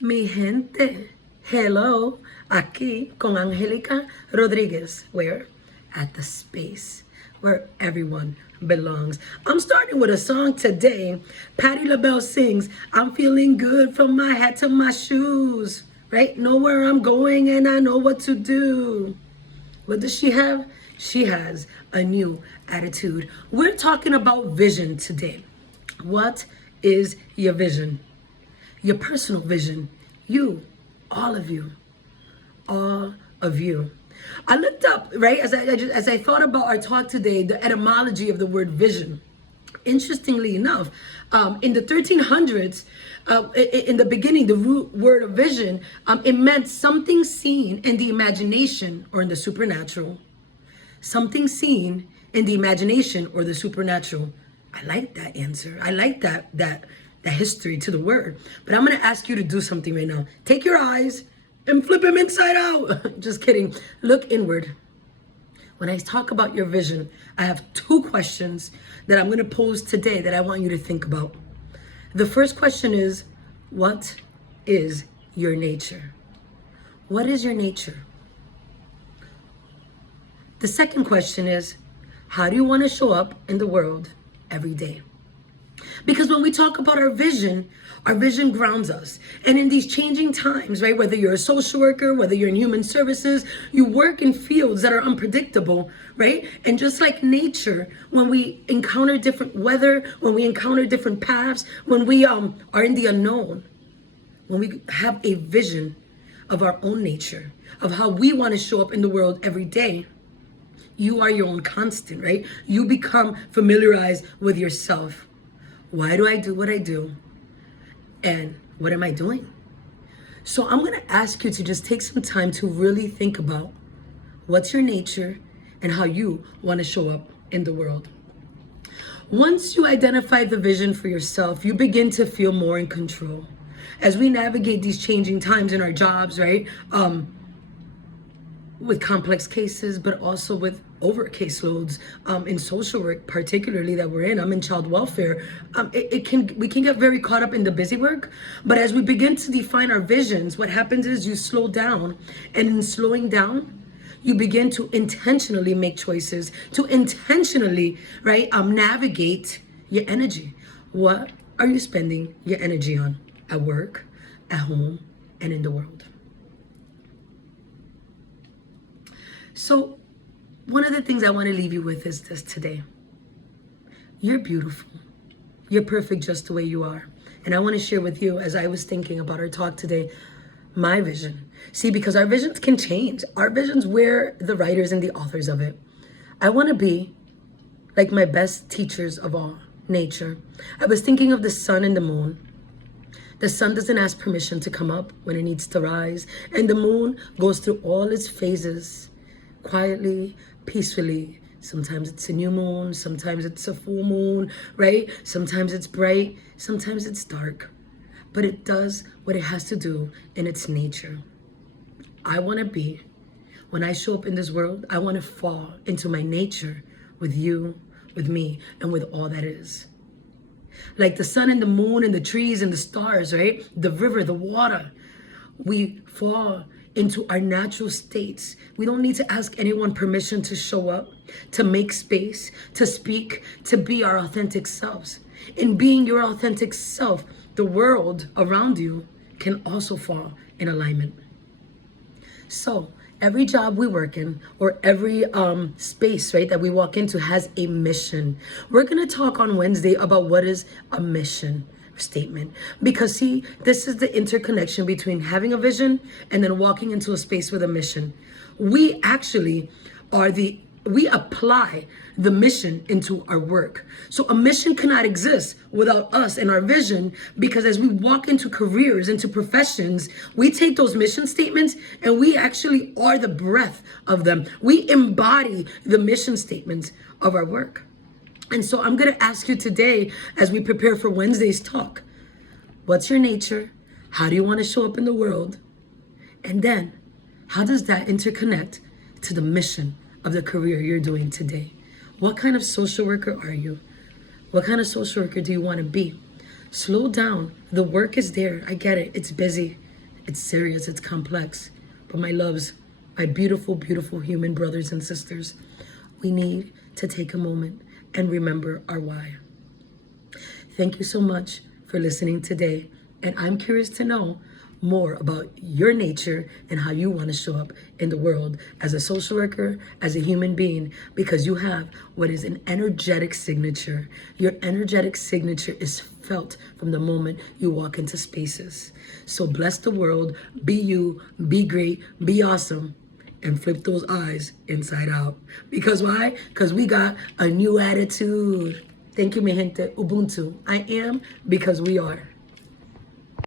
Mi gente, hello, aquí con Angelica Rodriguez, where at the space where everyone belongs. I'm starting with a song today. Patti LaBelle sings, I'm feeling good from my hat to my shoes, right? Know where I'm going and I know what to do. What does she have? She has a new attitude. We're talking about vision today. What is your vision? Your personal vision. You, all of you, all of you. I looked up, right, as I thought about our talk today, the etymology of the word vision. Interestingly enough, in the 1300s, in the beginning, the root word of vision, it meant something seen in the imagination or in the supernatural. Something seen in the imagination or the supernatural. I like that answer. I like that history to the word. But I'm going to ask you to do something right now. Take your eyes and flip them inside out. Just kidding. Look inward. When I talk about your vision, I have two questions that I'm going to pose today that I want you to think about. The first question is, what is your nature? What is your nature? The second question is, how do you want to show up in the world every day? Because when we talk about our vision grounds us. And in these changing times, right, whether you're a social worker, whether you're in human services, you work in fields that are unpredictable, right? And just like nature, when we encounter different weather, when we encounter different paths, when we are in the unknown, when we have a vision of our own nature, of how we want to show up in the world every day, you are your own constant, right? You become familiarized with yourself. Why do I do what I do? And what am I doing? So I'm going to ask you to just take some time to really think about what's your nature and how you want to show up in the world. Once you identify the vision for yourself, you begin to feel more in control. As we navigate these changing times in our jobs, right? With complex cases, but also with over caseloads in social work, particularly that we're in. I'm in child welfare. We can get very caught up in the busy work, but as we begin to define our visions, what happens is you slow down, and in slowing down, you begin to intentionally make choices, to intentionally, right, navigate your energy. What are you spending your energy on at work, at home, and in the world? So one of the things I want to leave you with is this today. You're beautiful. You're perfect just the way you are. And I want to share with you, as I was thinking about our talk today, my vision. See, because our visions can change. Our visions, we're the writers and the authors of it. I want to be like my best teachers of all, nature. I was thinking of the sun and the moon. The sun doesn't ask permission to come up when it needs to rise. And the moon goes through all its phases quietly, peacefully. Sometimes it's a new moon, sometimes it's a full moon, right? Sometimes it's bright, sometimes it's dark. But it does what it has to do in its nature. I want to be, when I show up in this world, I want to fall into my nature with you, with me, and with all that is. Like the sun and the moon and the trees and the stars, right? The river, the water. We fall into our natural states. We don't need to ask anyone permission to show up, to make space, to speak, to be our authentic selves. In being your authentic self, the world around you can also fall in alignment. So every job we work in, or every space, right, that we walk into has a mission. We're going to talk on Wednesday about what is a mission statement, because see, this is the interconnection between having a vision and then walking into a space with a mission. We actually we apply the mission into our work. So a mission cannot exist without us and our vision, because as we walk into careers, into professions, we take those mission statements and we actually are the breath of them. We embody the mission statements of our work. And so I'm going to ask you today, as we prepare for Wednesday's talk, what's your nature? How do you want to show up in the world? And then, how does that interconnect to the mission of the career you're doing today? What kind of social worker are you? What kind of social worker do you want to be? Slow down. The work is there. I get it. It's busy. It's serious, it's complex. But my loves, my beautiful, beautiful human brothers and sisters, we need to take a moment and remember our why. Thank you so much for listening today. And I'm curious to know more about your nature and how you want to show up in the world as a social worker, as a human being, because you have what is an energetic signature. Your energetic signature is felt from the moment you walk into spaces. So bless the world, be you, be great, be awesome, and flip those eyes inside out. Because why? Because we got a new attitude. Thank you, mi gente. Ubuntu. I am because we are.